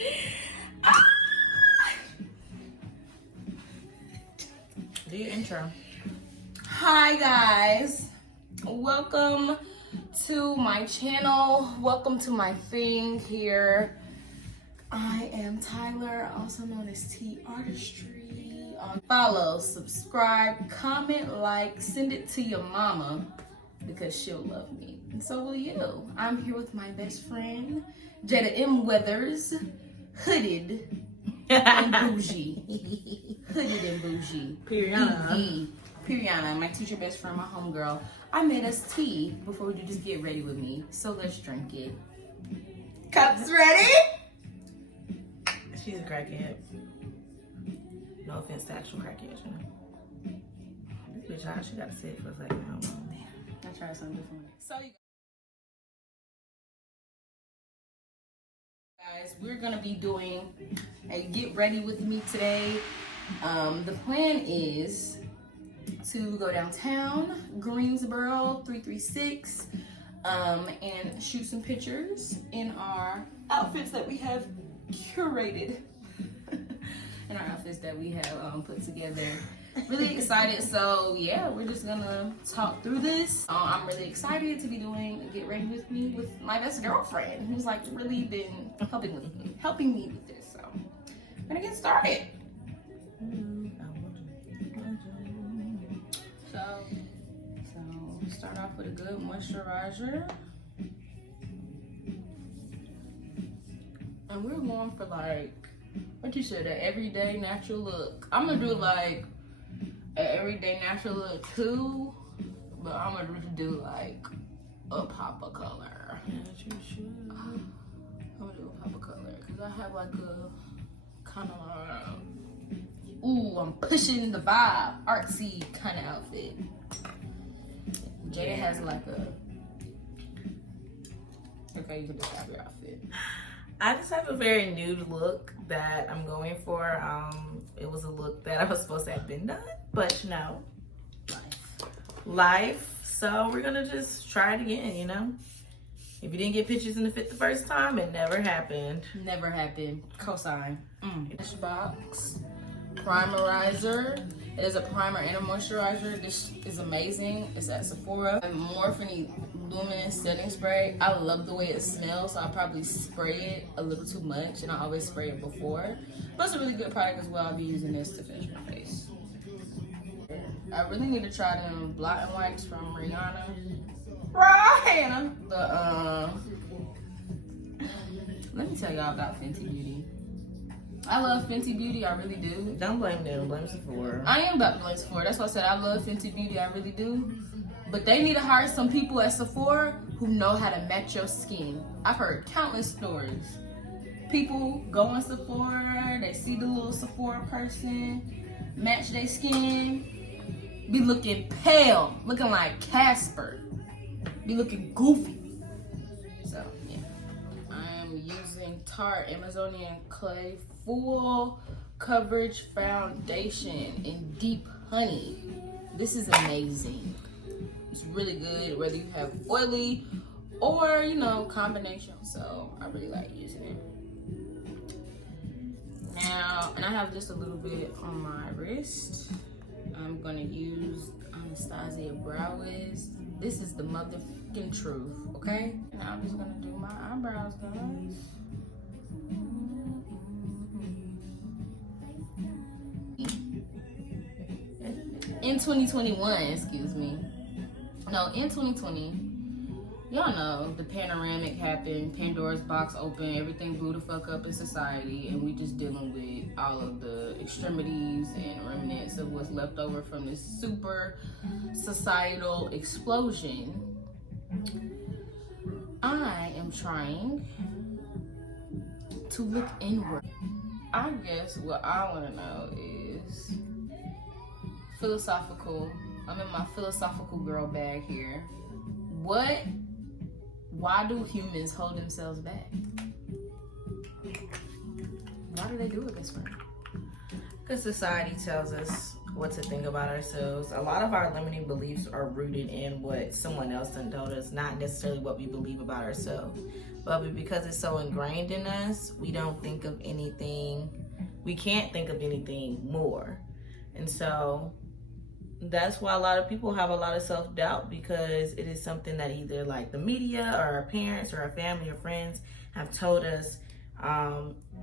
Do your intro. Hi guys, welcome to my channel. Welcome to my thing here. I am Tyler, also known as T Artistry. Follow, subscribe, comment, like, send it to your mama because she'll love me, and so will you. I'm here with my best friend, Jada M. Weathers, hooded and bougie. Hooded and bougie. Periana, my teacher best friend, my homegirl. I made us tea before we just get ready with me, so let's drink it. Cups ready? She's a crackhead. No offense to actual crackheads, you know. This bitch, she got to sit for a second. I don't know. I tried something different. So you guys, we're gonna be doing a get ready with me today. The plan is to go downtown, Greensboro 336, and shoot some pictures in our outfits that we have curated. In our outfits that we have put together. Really excited. So yeah, we're just gonna talk through this. I'm really excited to be doing Get Ready With Me with my best girlfriend, who's like really been helping me with this. So I'm gonna get started. So start off with a good moisturizer. And we're going for like, what you said, an everyday natural look. I'm gonna do like an everyday natural look too, but I'm gonna do like a pop of color. Yes, you should. I'm gonna do a pop of color because I have like a kind of ooh, I'm pushing the vibe, artsy kind of outfit. Jada has like a, okay, you can describe your outfit. I just have a very nude look that I'm going for. It was a look that I was supposed to have been done, but no. Life. So we're gonna just try it again, you know? If you didn't get pictures in the fit the first time, it never happened. Never happened. Cosign. This box primerizer. It is a primer and a moisturizer. This is amazing. It's at Sephora. Morphine Luminous Setting Spray. I love the way it smells, so I'll probably spray it a little too much, and I always spray it before. But it's a really good product as well. I'll be using this to finish my face. I really need to try them blot and whites from Rihanna. Let me tell y'all about Fenty Beauty. I love Fenty Beauty, I really do. Don't blame them, blame Sephora. I am about to blame Sephora. That's why I said I love Fenty Beauty, I really do. But they need to hire some people at Sephora who know how to match your skin. I've heard countless stories. People go on Sephora, they see the little Sephora person, match their skin, be looking pale, looking like Casper, be looking goofy. So, yeah. I'm using Tarte Amazonian Clay Full Coverage Foundation in Deep Honey. This is amazing. It's really good whether you have oily or, you know, combination. So I really like using it. Now, and I have just a little bit on my wrist. I'm gonna use Anastasia Brow Wiz. This is the motherfucking truth, okay? Now I'm just gonna do my eyebrows, guys. In 2021, excuse me. No, in 2020, y'all know the panoramic happened, Pandora's box opened, everything blew the fuck up in society, and we just dealing with all of the extremities and remnants of what's left over from this super societal explosion. I am trying to look inward. I guess what I want to know is philosophical. I'm in my philosophical girl bag here. Why do humans hold themselves back? Why do they do it this way? Because society tells us what to think about ourselves. A lot of our limiting beliefs are rooted in what someone else done told us, not necessarily what we believe about ourselves. but because it's so ingrained in us, we don't think of anything. We can't think of anything more, and so that's why a lot of people have a lot of self-doubt, because it is something that either like the media or our parents or our family or friends have told us,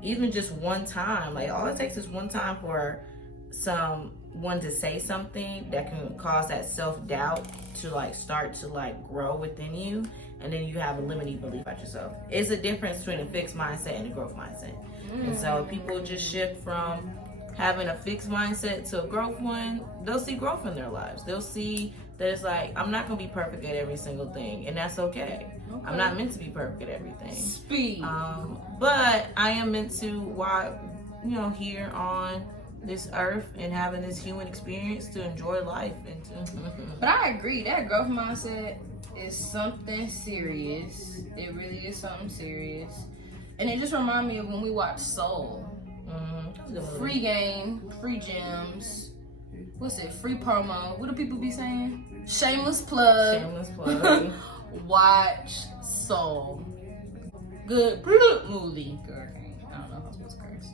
even just one time. Like all it takes is one time for someone to say something that can cause that self-doubt to like start to like grow within you, and then you have a limiting belief about yourself. It's a difference between a fixed mindset and a growth mindset. And so people just shift from having a fixed mindset to a growth one, they'll see growth in their lives. They'll see that it's like, I'm not gonna be perfect at every single thing, and that's okay. I'm not meant to be perfect at everything. Speed. But I am meant to, while here on this earth and having this human experience, to enjoy life and to. But I agree, that growth mindset is something serious. It really is something serious, and it just reminds me of when we watched Soul. Free game, free gems. What's it? Free promo. What do people be saying? Shameless plug. Shameless plug. Watch Soul. Good movie. Girl, I don't know if I'm supposed to curse.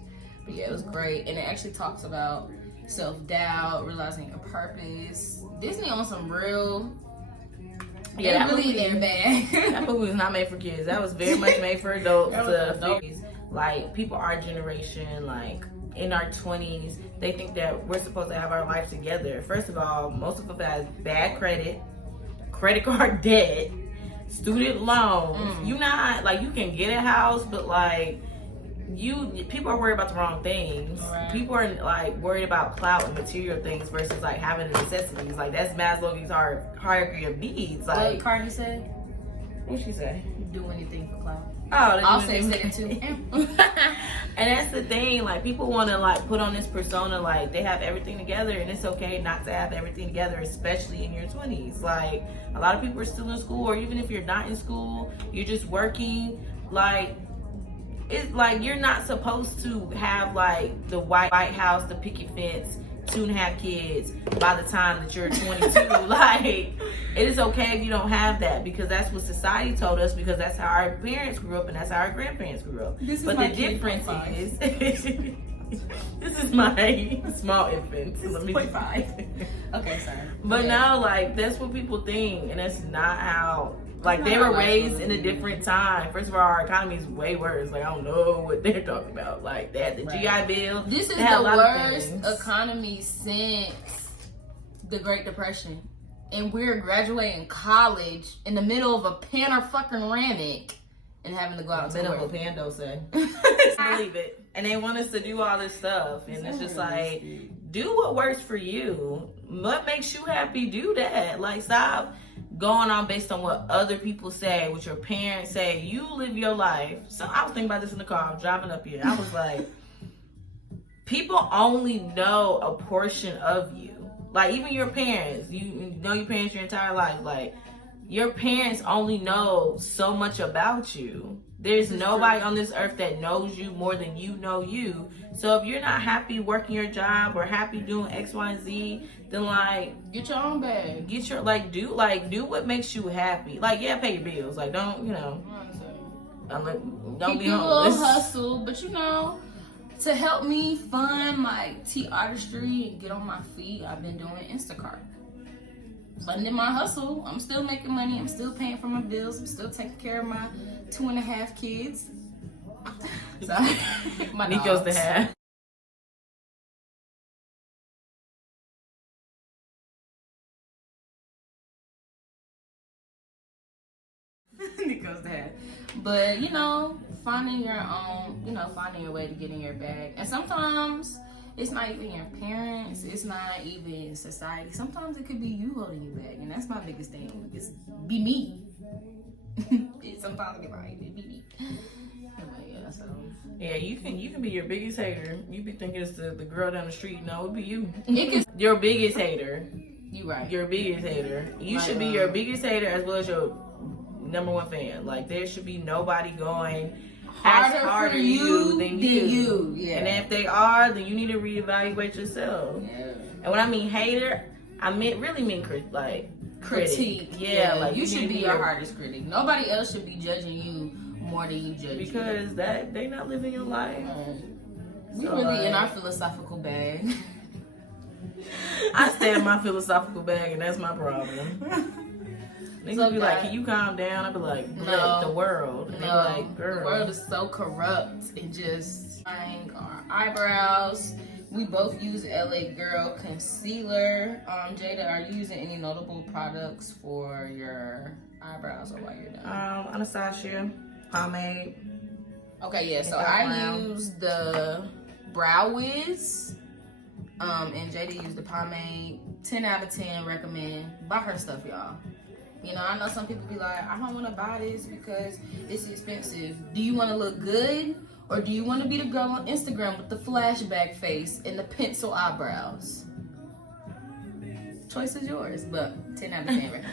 But yeah, it was great. And it actually talks about self-doubt, realizing your purpose. Disney on some real. Yeah, that really in their bag. That movie was not made for kids. That was very much made for adults. Like people our generation, like in our 20s, they think that we're supposed to have our life together. First of all, most of us have bad credit card debt, student loans. You not like, you can get a house, but like people are worried about the wrong things. Right. People are like worried about clout and material things versus like having the necessities. Like that's Maslow's hierarchy of needs. Like what Cardi said. What'd she say? Do anything for clout. Oh, Offset said it too. And that's the thing, like people want to like put on this persona like they have everything together, and it's okay not to have everything together, especially in your 20s. Like a lot of people are still in school, or even if you're not in school, you're just working. Like it's like you're not supposed to have like the White House, the picket fence, 2.5 kids by the time that you're 22. Like it is okay if you don't have that, because that's what society told us, because that's how our parents grew up and that's how our grandparents grew up. But the difference is this is my small infant. So let me 0.5. Okay, sorry. But now like that's what people think, and that's not how. Like they were raised in a different time. First of all, our economy is way worse. Like I don't know what they're talking about. Like they had the GI Bill. This is the worst economy since the Great Depression, and we're graduating college in the middle of a panoramic and having to go out to work. Middle of a pandose. Believe it. And they want us to do all this stuff, and it's just like, do what works for you. What makes you happy? Do that. Like stop going on based on what other people say, what your parents say. You live your life. So I was thinking about this in the car. I was driving up here. I was like, people only know a portion of you. Like even your parents, you know your parents your entire life. Like your parents only know so much about you. There's nobody on this earth that knows you more than you know you. So if you're not happy working your job or happy doing X, Y, and Z, then like get your own bag. Get your do what makes you happy. Like yeah, pay your bills. Like don't don't be homeless. A little hustle, but to help me fund my tea artistry and get on my feet, I've been doing Instacart. Funding my hustle. I'm still making money. I'm still paying for my bills. I'm still taking care of my 2.5 kids. Sorry. My Nico's the half. Nico's the half. But finding your own, finding your way to get in your bag. And sometimes it's not even your parents, it's not even society. Sometimes it could be you holding you back, and that's my biggest thing. It's be me. Sometimes I get right, it be me. Yeah, you can be your biggest hater. You be thinking it's the girl down the street. No, it be you. Your biggest hater. You right. Your biggest hater. You should be your biggest hater as well as your #1 fan. Like there should be nobody going harder for you than you. Yeah. And if they are, then you need to reevaluate yourself. Yeah. And when I mean hater, I really mean critique. Yeah, like you should be your hardest critic. Nobody else should be judging you more than you judge because that they not living your life. We So, really in our philosophical bag. I stay in my philosophical bag, and that's my problem. Niggas So, be like, "Can you calm down?" I be like, No. "The world." And they be No, like, "Girl, the world is so corrupt and just trying our eyebrows. We both use LA Girl concealer. Jada, are you using any notable products for your eyebrows or while you're done? Anastasia pomade. Okay, yeah. So Makeup I brown. use the Brow Wiz, and Jada used the pomade. 10 out of 10 recommend. Buy her stuff, y'all. You know, I know some people be like, I don't want to buy this because it's expensive. Do you want to look good? Or do you want to be the girl on Instagram with the flashback face and the pencil eyebrows? Choice is yours, but 10 out of 10 recommend.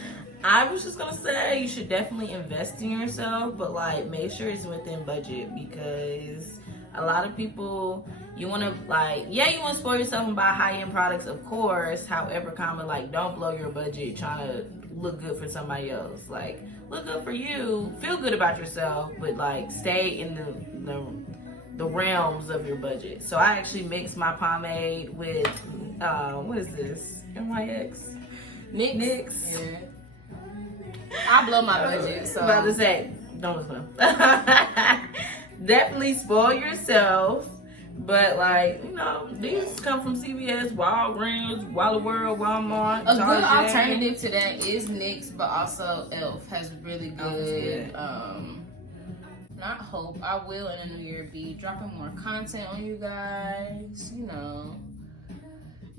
I was just gonna say you should definitely invest in yourself, but like make sure it's within budget because a lot of people you want to like you want to spoil yourself and buy high-end products, of course. However, like don't blow your budget trying to look good for somebody else. Like look good for you, feel good about yourself, but like stay in the realms of your budget. So I actually mix my pomade with what is this? NYX? NYX. Yeah. I blow my budget, so About to say, don't listen. Definitely spoil yourself. But like, you know, these come from CVS, Walgreens, Walla World, Walmart. A good Target. alternative to that is NYX, but also Elf has really good. Not hope. I will in the new year be dropping more content on you guys. You know,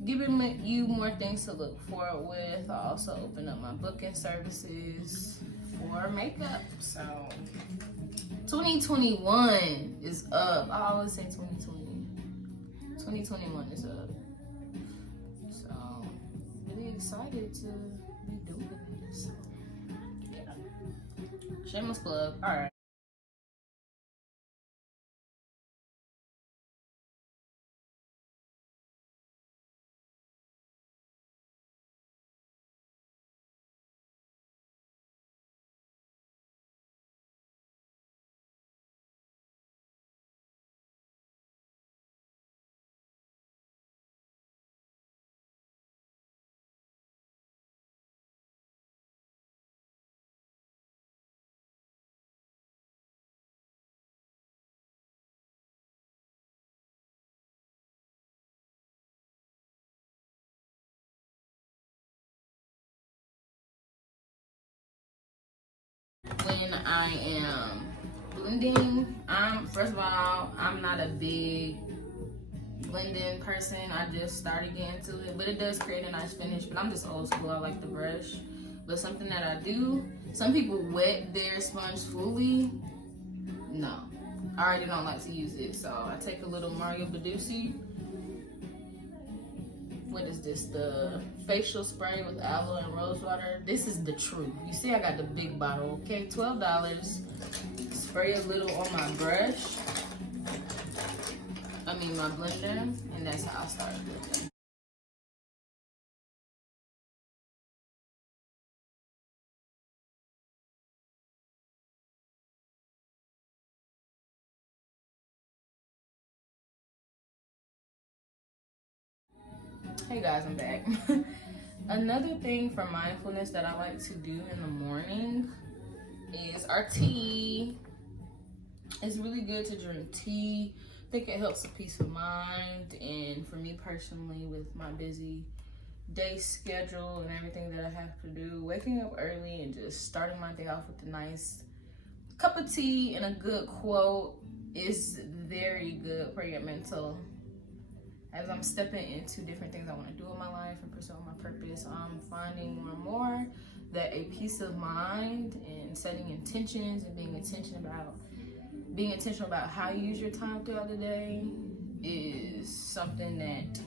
giving you more things to look forward with. I also open up my booking services for makeup. So 2021 is up. I always say 2020. 2021 is up. So really excited to be doing this. Yeah. Shameless plug. All right. When I am blending, first of all, I'm not a big blending person. I just started getting to it, but it does create a nice finish. But I'm just old school. I like the brush. But something that I do, some people wet their sponge fully. No, I already don't like to use it. So I take a little Mario Baduzzi. What is this? The facial spray with aloe and rose water. This is the truth. You see, I got the big bottle. Okay, $12. Spray a little on my brush. My blender, and that's how I start blending. Hey guys, I'm back. Another thing for mindfulness that I like to do in the morning is our tea. It's really good to drink tea. I think it helps a peace of mind, and for me personally, with my busy day schedule and everything that I have to do, waking up early and just starting my day off with a nice cup of tea and a good quote is very good for your mental. As I'm stepping into different things I want to do in my life and pursuing my purpose, I'm finding more and more that a peace of mind and setting intentions and being intentional about how you use your time throughout the day is something that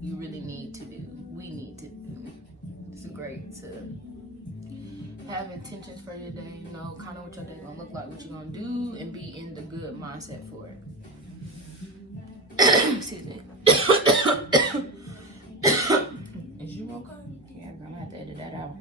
you really need to do. We need to do. It's great to have intentions for your day, know kind of what your day gonna look like, what you're gonna do, and be in the good mindset for it. Excuse me. Is you okay? Yeah, I'm gonna have to edit that out.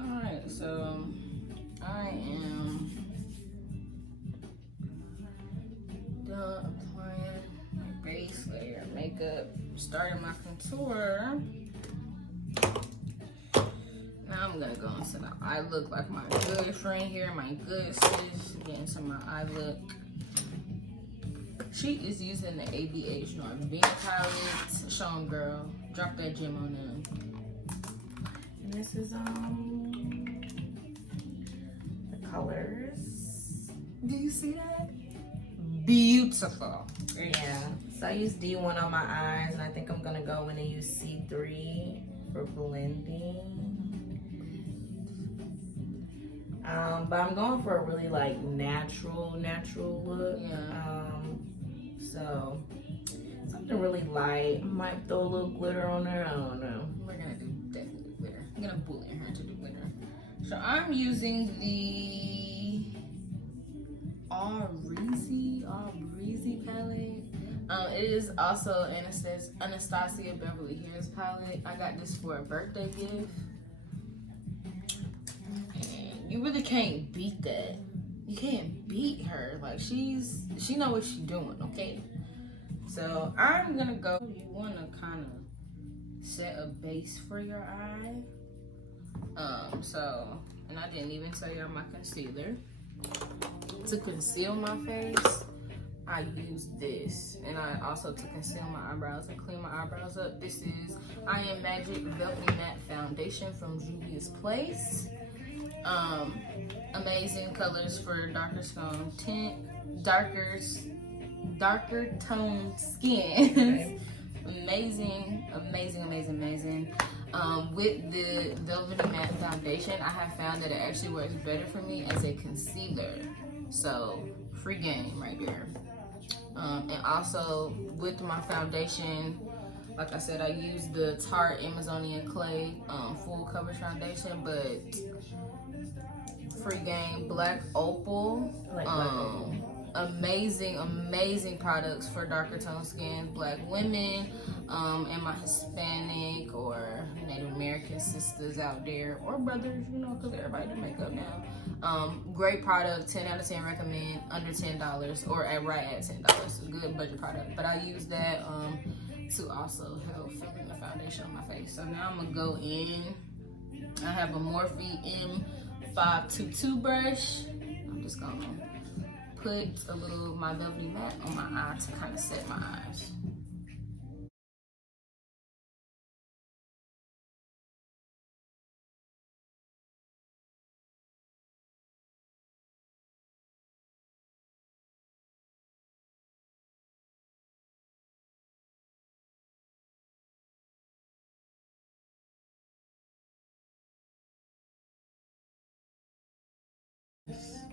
Alright, so I am done applying my base layer makeup, starting my contour. Now I'm gonna go into the eye look like my good friend here, my good sis, get into my eye look. She is using the ABH Norvina palette. Show 'em, girl. Drop that gem on them. And this is the colors. Do you see that? Beautiful. Yeah. So I use D1 on my eyes, and I think I'm gonna go in and use C3 for blending. But I'm going for a really like natural look. Yeah. So something really light. I might throw a little glitter on there. I don't know. We're gonna do definitely glitter. I'm gonna bullet her to do glitter. So I'm using the All Breezy palette. It is also Anastasia Beverly Hills palette. I got this for a birthday gift. And you really can't beat that. You can't beat her. Like she know what she's doing, okay? So I'm gonna go. You wanna kind of set a base for your eye. And I didn't even tell y'all my concealer. To conceal my face, I use this. And I also, to conceal my eyebrows and clean my eyebrows up, this is I Am Magic Velvet Matte Foundation from Juvia's Place. Amazing colors for darker toned skin. Amazing. With the Velvety Matte Foundation, I have found that it actually works better for me as a concealer. So, free game right there. And also, with my foundation, like I said, I use the Tarte Amazonian Clay full coverage foundation, but free game Black Opal. Amazing products for darker tone skin, Black women, and my Hispanic or Native American sisters out there, or brothers, you know, because everybody do makeup now. Great product, 10 out of 10 recommend, under $10 or right at $10. A good budget product. But I use that to also help fill in the foundation on my face. So now I'm gonna go in. I have a Morphe M522 brush. I'm just gonna put a little my Velvety Matte on my eye to kind of set my eyes.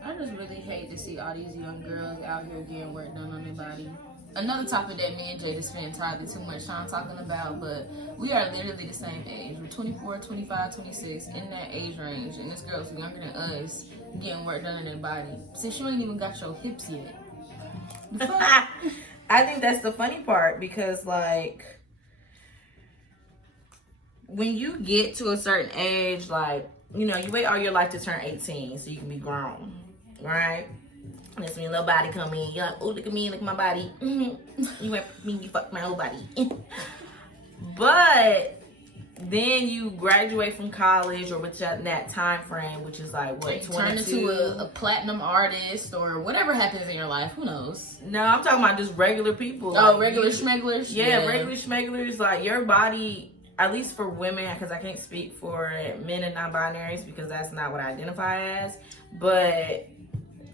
I just really hate to see all these young girls out here getting work done on their body. Another topic that me and Jada spend entirely too much time talking about, but we are literally the same age. We're 24, 25, 26, in that age range, and this girl's younger than us getting work done on their body. Since you ain't even got your hips yet. I think that's the funny part, because like when you get to a certain age, like, you know, you wait all your life to turn 18 so you can be grown, right? And that's when your little body come in. You're like, oh, look at me, look at my body. You went for me, you fucked my whole body. But then you graduate from college or within that time frame, which is like, what, 22? Turn into a platinum artist or whatever happens in your life. Who knows? No, I'm talking about just regular people. Oh, like, regular schmegglers? Yeah, regular schmegglers. Like, your body, at least for women, because I can't speak for men and non-binaries because that's not what I identify as, but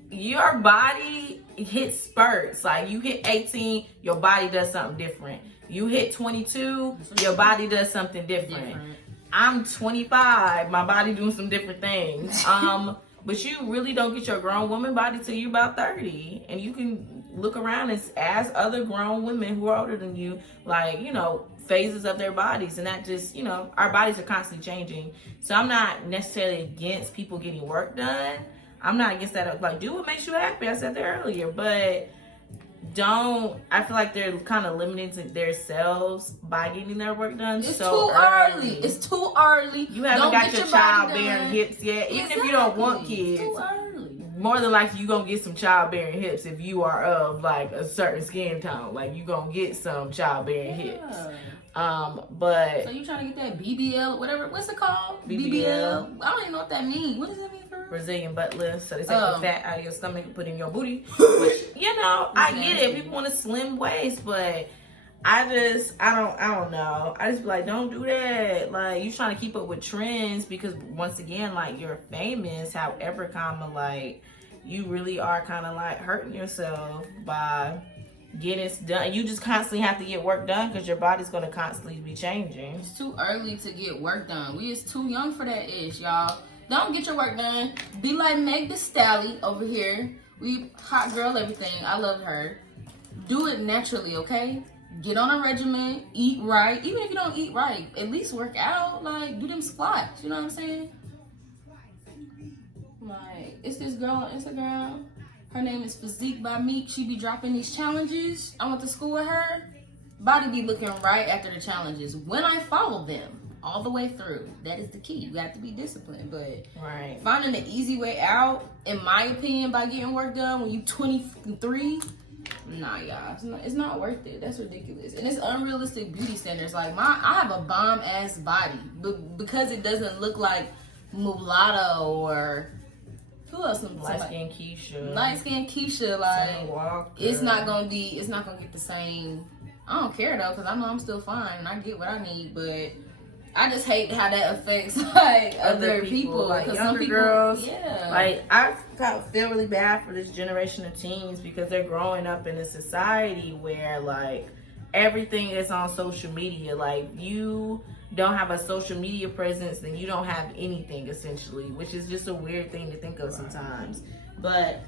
your body hits spurts. Like, you hit 18, your body does something different. You hit 22, your body does something different. I'm 25, my body doing some different things. But you really don't get your grown woman body till you're about 30. And you can look around and ask other grown women who are older than you, like, you know, phases of their bodies. And that just, you know, our bodies are constantly changing. So I'm not necessarily against people getting work done. I'm not against that. Like, do what makes you happy. I said that earlier. But I feel like they're kind of limiting themselves by getting their work done. It's so too early. It's too early. You haven't got your childbearing hips yet. Even if you don't want kids, it's too early. More than likely you gonna get some childbearing hips if you are of like a certain skin tone. Like you gonna get some childbearing hips. But so you trying to get that BBL, whatever? What's it called? BBL. I don't even know what that means. What does that mean for real? Brazilian butt lift. So they take the fat out of your stomach and put in your booty. Which, you know, I get it. People want a slim waist, but I don't know. I just be like, don't do that. Like, you trying to keep up with trends because once again, like, you're famous. However, like, you really are kind of like hurting yourself by getting it done. You just constantly have to get work done because your body's gonna constantly be changing. It's too early to get work done. We is too young for that ish, y'all. Don't get your work done. Be like Meg the Stallion over here. We hot girl everything. I love her. Do it naturally, okay? Get on a regimen, eat right. Even if you don't eat right, at least work out. Like, do them squats. You know what I'm saying? Like, it's this girl on Instagram. Her name is Physique by Meek. She be dropping these challenges. I went to school with her. Body be looking right after the challenges. When I follow them all the way through, that is the key. You have to be disciplined. But finding the easy way out, in my opinion, by getting work done when you 23, nah, y'all, it's not worth it. That's ridiculous. And it's unrealistic beauty standards. Like, I have a bomb ass body, but because it doesn't look like Mulatto or who else? Light skin Keisha. Like, it's not gonna get the same. I don't care though, because I know I'm still fine and I get what I need, but I just hate how that affects like other people, like younger girls. Yeah, like I kind of feel really bad for this generation of teens because they're growing up in a society where like everything is on social media. Like, you don't have a social media presence, then you don't have anything essentially, which is just a weird thing to think of sometimes. But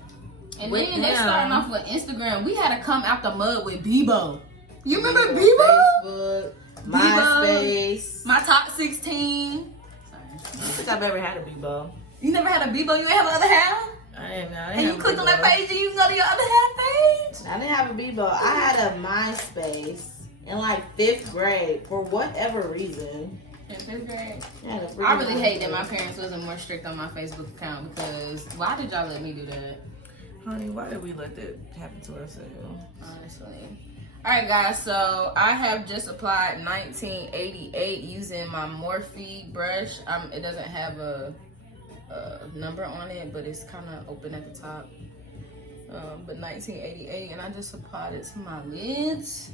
and then they starting off with Instagram. We had to come out the mud with Bebo. You remember Bebo? Facebook, MySpace, my top 16. I don't think I've ever had a Bebo. You never had a Bebo? You ain't have another half? I didn't know. And you clicked on that page and you can go to your other half page? I didn't have a Bebo. I had a MySpace in like 5th grade for whatever reason. In 5th grade? Yeah, I really hate that my parents wasn't more strict on my Facebook account because why did y'all let me do that? Honey, why did we let that happen to ourselves? Honestly. Alright guys, so I have just applied 1988 using my Morphe brush. It doesn't have a number on it, but it's kind of open at the top. But 1988, and I just applied it to my lids.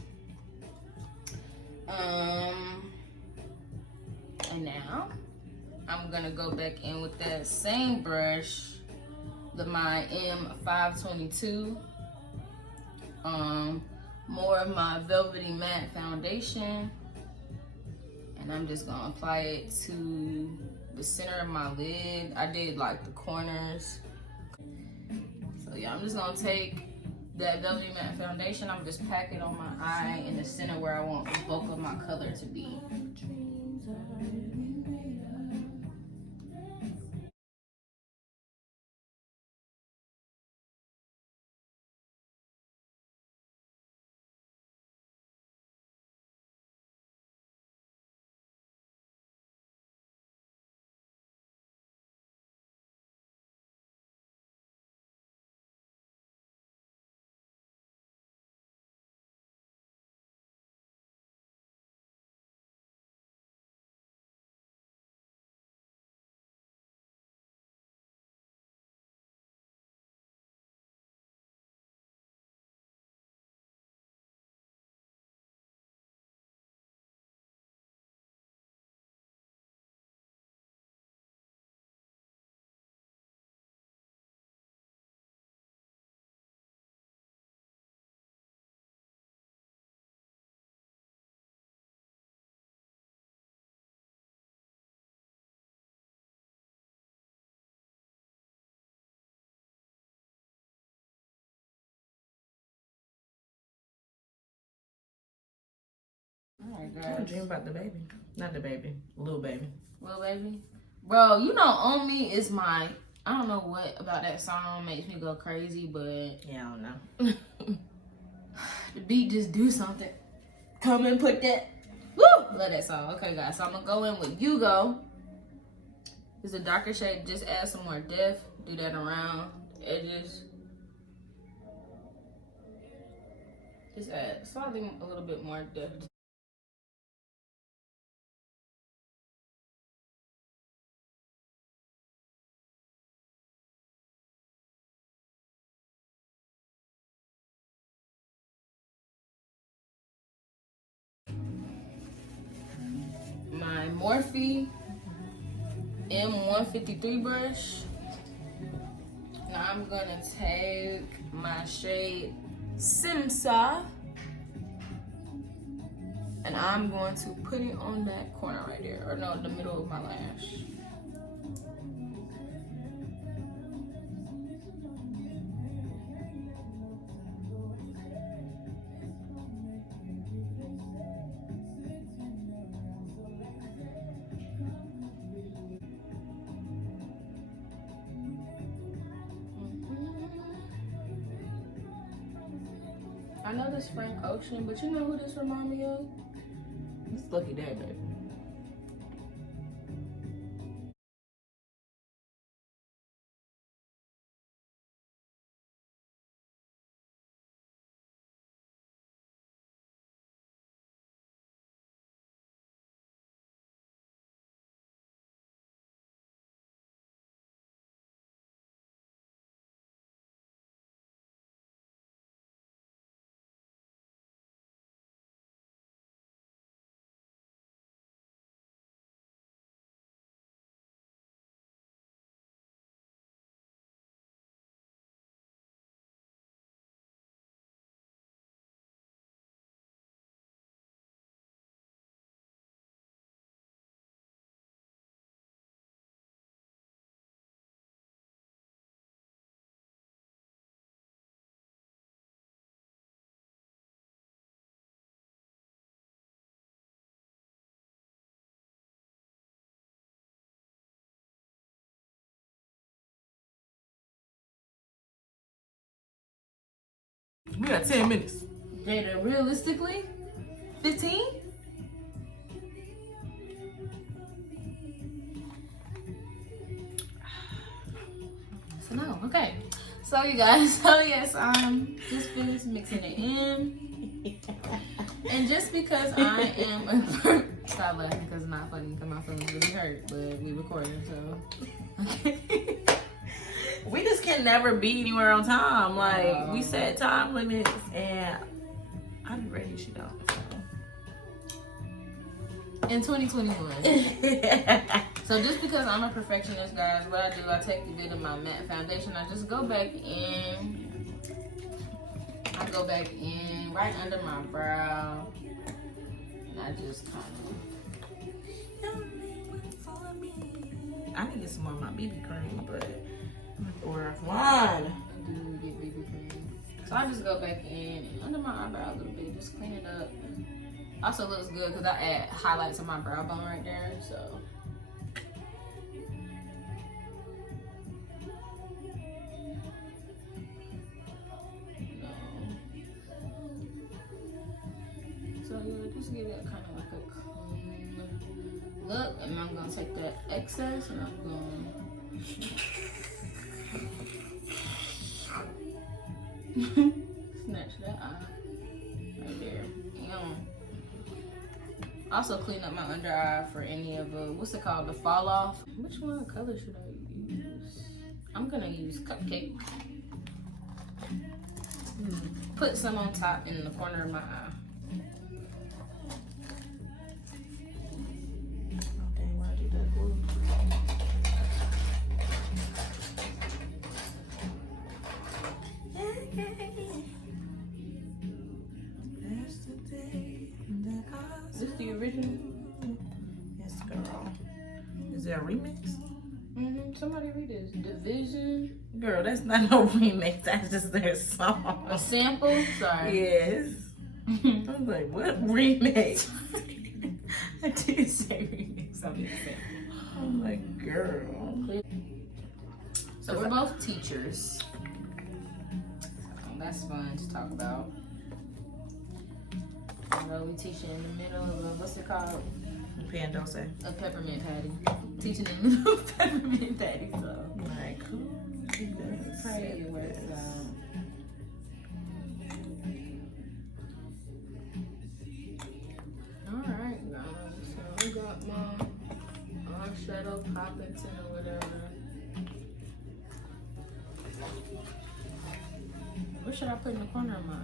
And now I'm gonna go back in with that same brush, my M522. More of my velvety matte foundation, and I'm just gonna apply it to the center of my lid. I did like the corners. So yeah, I'm just gonna take that velvety matte foundation. I'm just pack it on my eye in the center where I want the bulk of my color to be. Alright, guys. I dream about the baby. Not the baby. Little baby. Little baby? Bro, you know On Me is my, I don't know what about that song makes me go crazy, but yeah, I don't know. The beat just do something. Come and put that. Woo! Love that song. Okay, guys. So I'm gonna go in with You Go. It's a darker shade. Just add some more depth. Do that around the edges. Just add slightly a little bit more depth. My Morphe M153 brush. Now I'm gonna take my shade Simsa and I'm going to put it on that corner right there, or no, the middle of my lash. I know this Frank Ocean, but you know who this remind me of? It's Lucky Day, baby. We got 10 minutes. Jada, realistically, 15? So no, okay. So you guys, so yes, I'm just finished mixing it in. And just because I am a stop laughing because it's not funny because my feelings really hurt, but we recording, so okay. We just can never be anywhere on time. Like, we set time limits, and I'm ready, she don't. In 2021. So just because I'm a perfectionist, guys, what I do, I take a bit of my matte foundation, I just go back in. I go back in right under my brow, and I just kind of. I need to get some more of my BB cream, but or one. I do get BB cream. So I just go back in and under my eyebrow a little bit, just clean it up. Also looks good because I add highlights on my brow bone right there, so. So yeah, just give it kind of like a clean look, and I'm gonna take that excess and I'm gonna snatch that eye right there. Also clean up my under eye for any of the, what's it called, the fall off. Which one color should I use? I'm gonna use Cupcake. Put some on top in the corner of my eye. Is this the original? Yes, girl. Is there a remix? Somebody read this. Division. Girl, that's not no remix. That's just their song. A sample? Sorry. Yes. I was like, what remix? I did say remix. I'm just saying. I'm like, girl. So we're both teachers. That's fun to talk about. We teaching in the middle of what's it called? Pan dose. A peppermint patty. Teaching in the middle of peppermint patty. So Like, who? pray it works out. Alright, guys. So we got my eyeshadow Poppington or whatever. What should I put in the corner of my eye?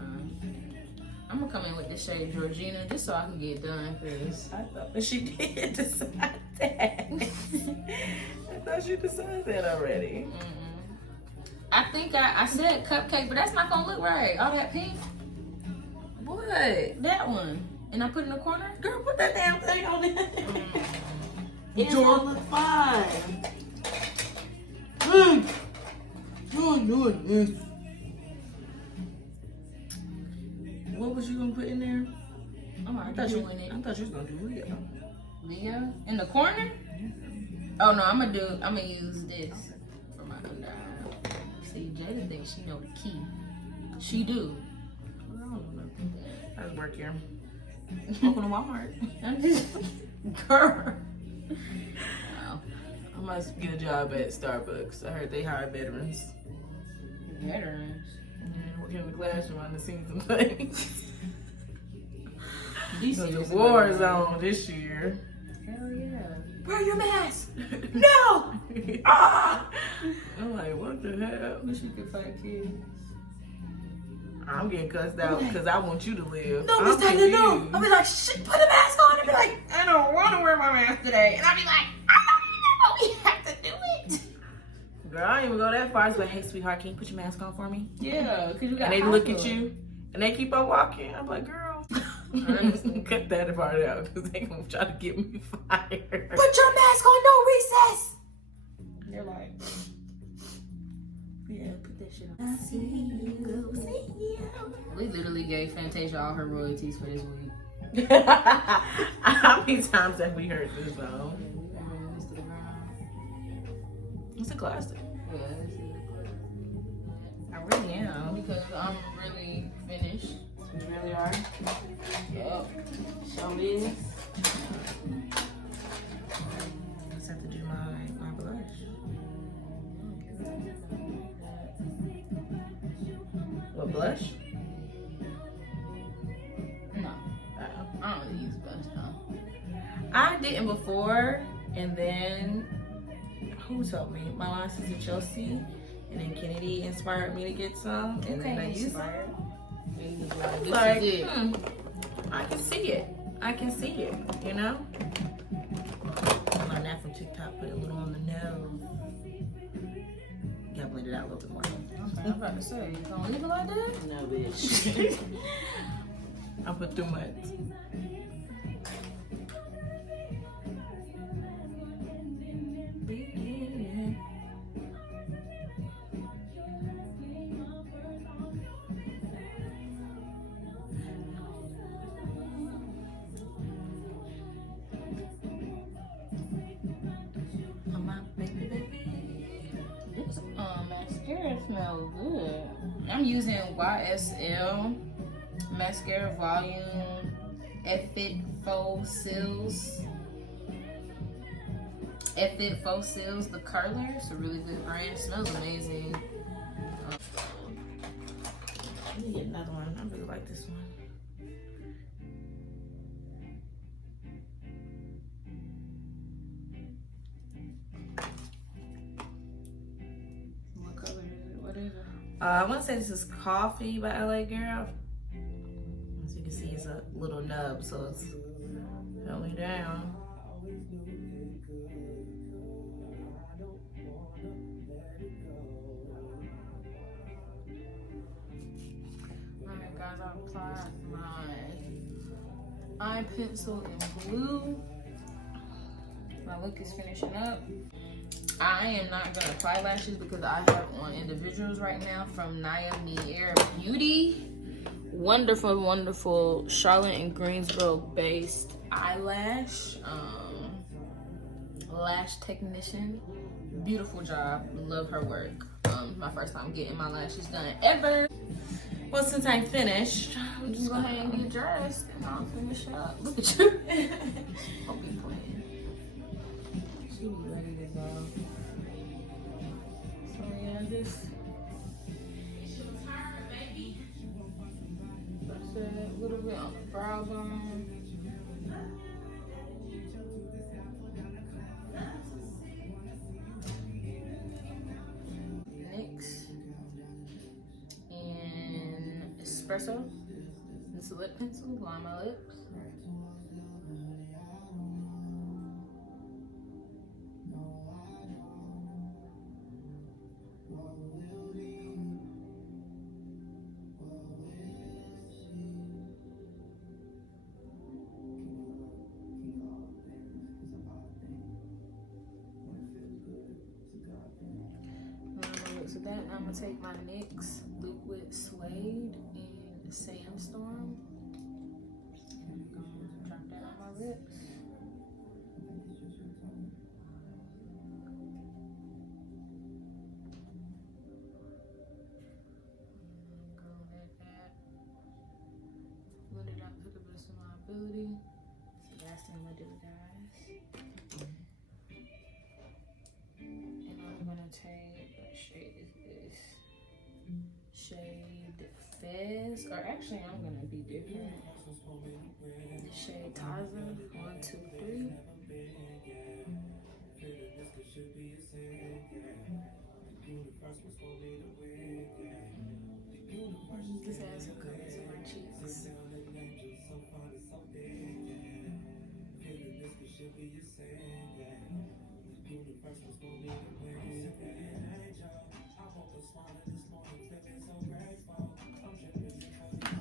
I'm gonna come in with this shade Georgina just so I can get done, cause I thought that she did decide that. I thought she decided that already. I think I said cupcake, but that's not gonna look right. All that pink. What? That one. And I put it in the corner? Girl, put that damn thing on there. It's George- gonna look fine. You're doing this. What was you gonna put in there? I'm I thought you doing it. was gonna do Leo. Leo? In the corner? Oh no, I'm gonna use this for my under eye. See, Jada thinks she know the key. She do. I don't know nothing. I just work here. Welcome to Walmart. I'm just girl. Wow. I must get a job at Starbucks. I heard they hire veterans. Veterans. Yeah, working in the classroom on the scenes and things. DC So the was war about is it. on this year. Hell yeah. Wear your mask. No! Ah! I'm like, what the hell? Wish you could fight kids. I'm getting cussed out because I want you to live. No, I'm Miss Taylor, no. confused. I'll be like, shit, put a mask on. And be like, I don't want to wear my mask today. And I'll be like, I don't even know we have to do it. Girl, I don't even go that far. It's like, hey, sweetheart, can you put your mask on for me? Yeah, because you got And they hot look at dog. you and they keep on walking. I'm like, girl, cut that part out because they gonna try to get me fired. Put your mask on, no recess. And they're like, yeah, put that shit on. See you, see you. We literally gave Fantasia all her royalties for this week. How many times have we heard this song? We ran this to the ground. It's a classic. Yeah, this is I really am because I'm really finished. You really are? Yep. Show this. I just have to do my blush. What blush? No, Uh-oh. I don't really use blush though. I didn't before, and then who told me? My line sister Chelsea, and then Kennedy inspired me to get some, and then I used them. This Like, is it. I can see it. I can see it. You know. I learned that from TikTok. Put a little on the nose. You gotta blend it out a little bit more. Okay, I'm about to say, you don't leave it like that? No, bitch. I put too much. This mascara smells good. I'm using YSL Mascara Volume Effort Faux Seals. Effort Faux Seals, the curler. It's a really good brand. It smells amazing. Let me get another one. I really like this one. What color is it? What is it? I want to say this is Coffee by LA Girl. As you can see, it's a little nub, so it's held me down. Alright guys, I applied my eye pencil in blue. My look is finishing up. I am not gonna apply lashes because I have on individuals right now from Naya Nier Beauty. Wonderful, wonderful Charlotte and Greensboro based eyelash lash technician. Beautiful job. Love her work. My first time getting my lashes done ever. Well, since I finished, I'm You go ahead and get dressed and I'll finish up. Look at you. Don't be playing. She be ready to go. So yeah, this. That's it. A little bit on the brow bone. NYX and espresso. This lip pencil, line my lips. So that I'm gonna take my NYX liquid suede in Sandstorm. I'm gonna drop that on my lips. Go like that. Blend it out to the best of my ability. So last thing I'm gonna do, guys. And I'm gonna take, what shade is this? Shade Fez, or actually I'm gonna be different. The shade Taza, 1, 2, 3. This has some colors in my cheeks.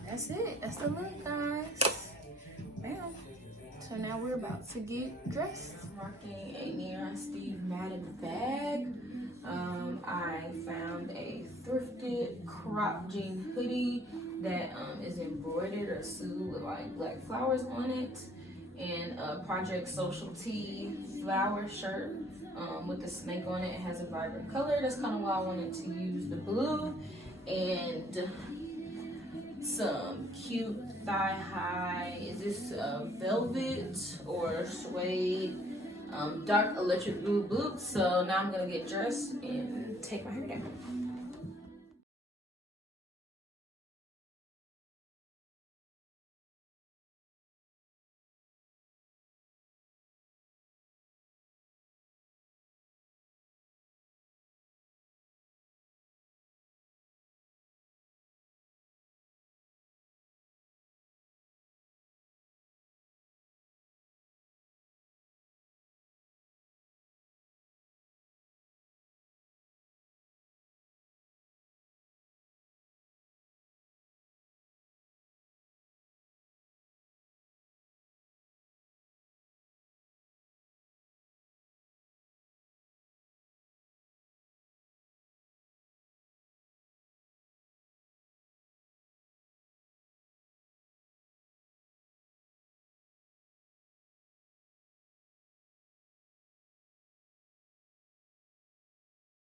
That's it. That's the look, guys. Bam. So now we're about to get dressed. Rocking a Neon Steve Madden bag. I found a thrifted crop jean hoodie that is embroidered or sewed with like black flowers on it, and a Project Social Tee flower shirt with a snake on it. It has a vibrant color. That's kind of why I wanted to use the blue, and some cute thigh high. Is this velvet or suede? Dark electric blue boots. So now I'm gonna get dressed and take my hair down.